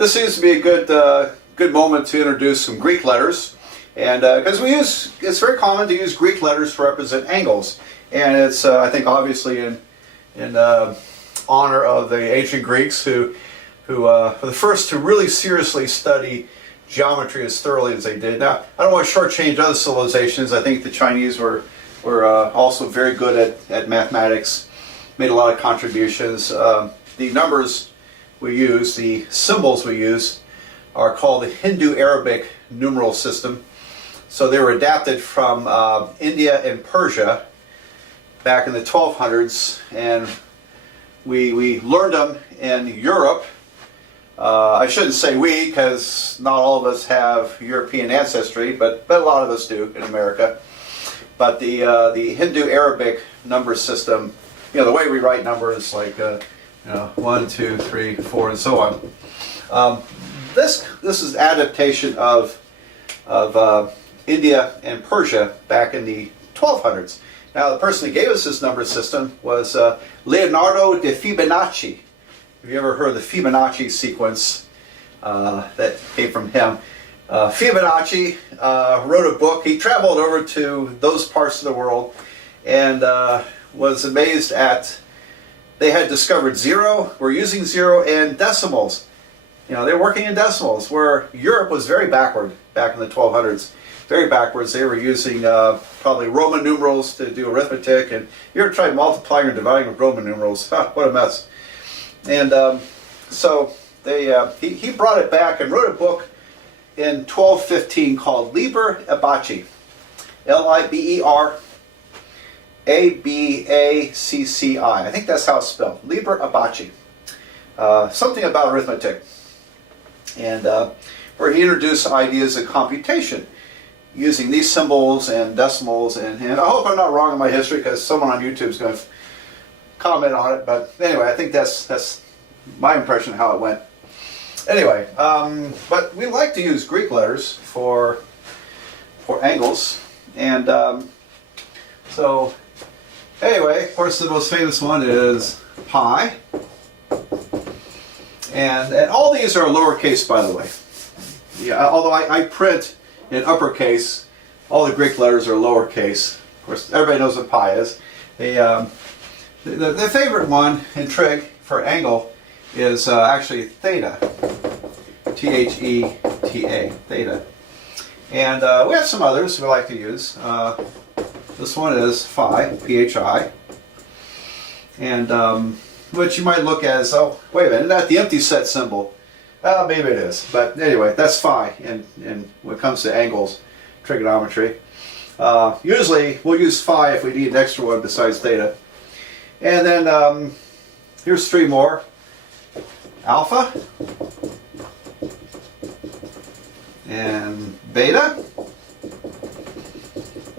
this seems to be a good moment to introduce some Greek letters, and because it's very common to use Greek letters to represent angles, and it's I think obviously in honor of the ancient Greeks who were the first to really seriously study geometry as thoroughly as they did. Now, I don't want to shortchange other civilizations. I think the Chinese were also very good at mathematics, made a lot of contributions. The numbers we use, the symbols we use, are called the Hindu-Arabic numeral system. So they were adapted from India and Persia back in the 1200s, and we learned them in Europe. I shouldn't say we, because not all of us have European ancestry, but a lot of us do in America. But the Hindu-Arabic number system, the way we write numbers, like 1, 2, 3, 4, and so on. This is adaptation of India and Persia back in the 1200s. Now, the person who gave us this number system was Leonardo de Fibonacci. Have you ever heard of the Fibonacci sequence? That came from him. Fibonacci wrote a book. He traveled over to those parts of the world and was amazed at, they had discovered zero, were using zero, and decimals. They're working in decimals, where Europe was very backward back in the 1200s. Very backwards. They were using probably Roman numerals to do arithmetic, and you ever tried multiplying or dividing with Roman numerals? What a mess. And so he brought it back and wrote a book in 1215 called Liber Abacci. L-I-B-E-R-A-B-A-C-C-I. I think that's how it's spelled. Liber Abacci. Something about arithmetic. And where he introduced ideas of computation using these symbols and decimals. And I hope I'm not wrong in my history, because someone on YouTube is going to comment on it. But anyway, I think that's my impression of how it went. Anyway, but we like to use Greek letters for angles, and so anyway, of course, the most famous one is pi, and all these are lowercase, by the way. Yeah, although I print in uppercase, all the Greek letters are lowercase. Of course, everybody knows what pi is. The favorite one in trig for angle is actually theta. T-H-E-T-A, theta. And we have some others we like to use. This one is phi, P-H-I. And which you might look at as, oh, wait a minute, isn't that the empty set symbol? Maybe it is. But anyway, that's phi in when it comes to angles, trigonometry. Usually we'll use phi if we need an extra one besides theta. And then here's three more. Alpha and beta.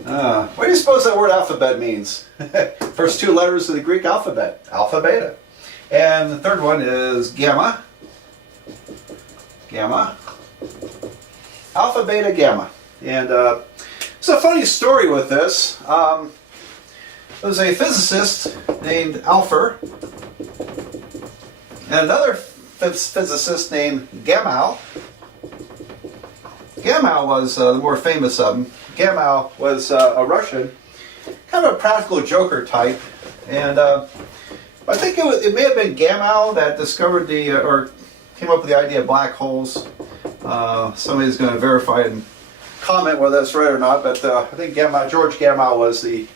What do you suppose that word alphabet means? First two letters of the Greek alphabet, alpha, beta. And the third one is gamma. Gamma. Alpha, beta, gamma. And it's a funny story with this. There was a physicist named Alpher and another physicist named Gamow. Gamow was the more famous of them. Gamow was a Russian, kind of a practical joker type, and I think it may have been Gamow that discovered or came up with the idea of black holes. Somebody's going to verify and comment whether that's right or not, but I think George Gamow was maybe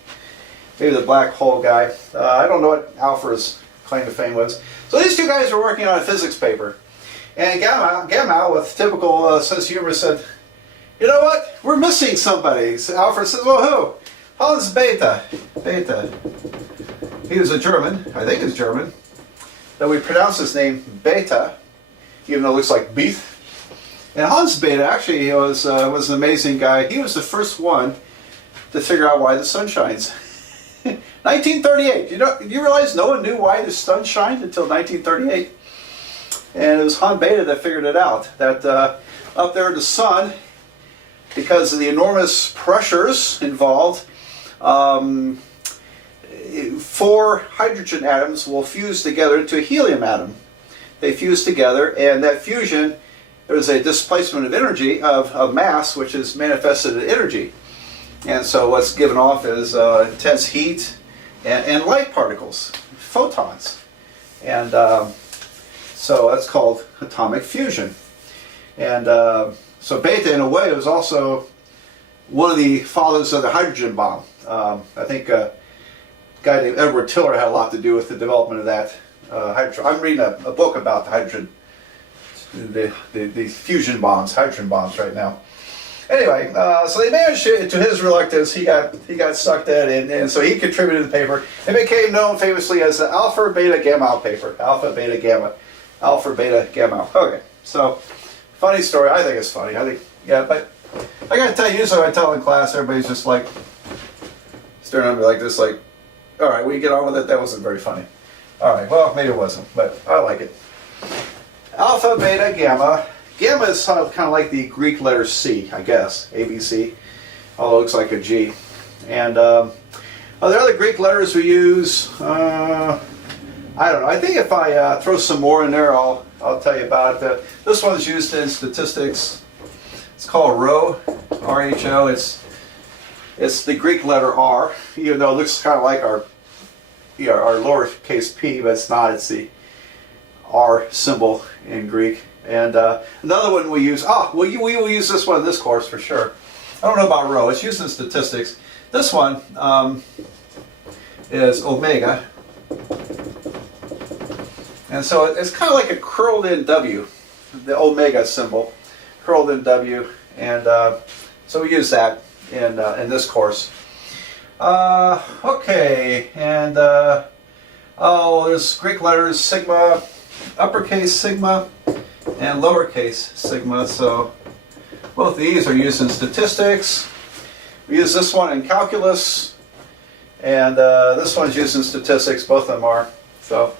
the black hole guy. I don't know what Alpher's claim to fame was. So these two guys were working on a physics paper, and Gamow, with typical sense of humor, said, "You know what? We're missing somebody." So Alfred says, "Well, who?" "Hans Bethe." Bethe. He was a German. I think he's German. Though we pronounce his name Bethe, even though it looks like Beeth. And Hans Bethe actually was an amazing guy. He was the first one to figure out why the sun shines. 1938. You realize no one knew why the sun shined until 1938? And it was Hans Bethe that figured it out. That up there in the sun, because of the enormous pressures involved, 4 hydrogen atoms will fuse together into a helium atom. they fuse together, and that fusion, there's a displacement of energy, of mass, which is manifested in energy. And so what's given off is intense heat and light particles, photons. And so that's called atomic fusion. And so beta, in a way, was also one of the fathers of the hydrogen bomb. I think a guy named Edward Tiller had a lot to do with the development of that hydrogen. I'm reading a book about the hydrogen, the fusion bombs, hydrogen bombs right now. Anyway, so they managed to his reluctance, he got sucked in, and so he contributed to the paper. It became known famously as the Alpha Beta Gamma paper. Alpha Beta Gamma. Alpha Beta Gamma. Okay, so funny story. I think it's funny. I think, yeah, but I gotta tell you, usually when I tell in class, everybody's just like staring at me like this, like, all right, we get on with it. That wasn't very funny. All right, well, maybe it wasn't, but I like it. Alpha, beta, gamma. Gamma is kind of like the Greek letter C, I guess, ABC, although it looks like a G. And are there other Greek letters we use? I don't know. I think if I throw some more in there, I'll tell you about it. This one's used in statistics. It's called rho, R-H-O. It's the Greek letter R, even though it looks kind of like our lowercase p, but it's not. It's the R symbol in Greek. And another one we use, we will use this one in this course for sure. I don't know about rho. It's used in statistics. This one is omega. And so it's kind of like a curled in W, the omega symbol, curled in W. And so we use that in this course. Okay, and there's Greek letters sigma, uppercase sigma, and lowercase sigma. So both of these are used in statistics. We use this one in calculus, and this one's used in statistics. Both of them are. So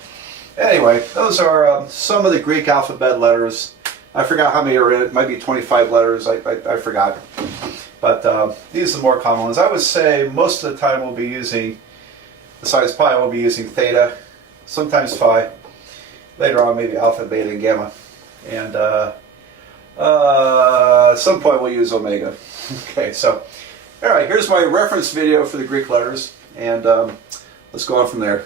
anyway, those are some of the Greek alphabet letters. I forgot how many are in it. It might be 25 letters. I forgot. But these are the more common ones. I would say most of the time we'll be using, besides pi, we'll be using theta, sometimes phi. Later on, maybe alpha, beta, and gamma. And at some point we'll use omega. Okay, so, all right, here's my reference video for the Greek letters. And let's go on from there.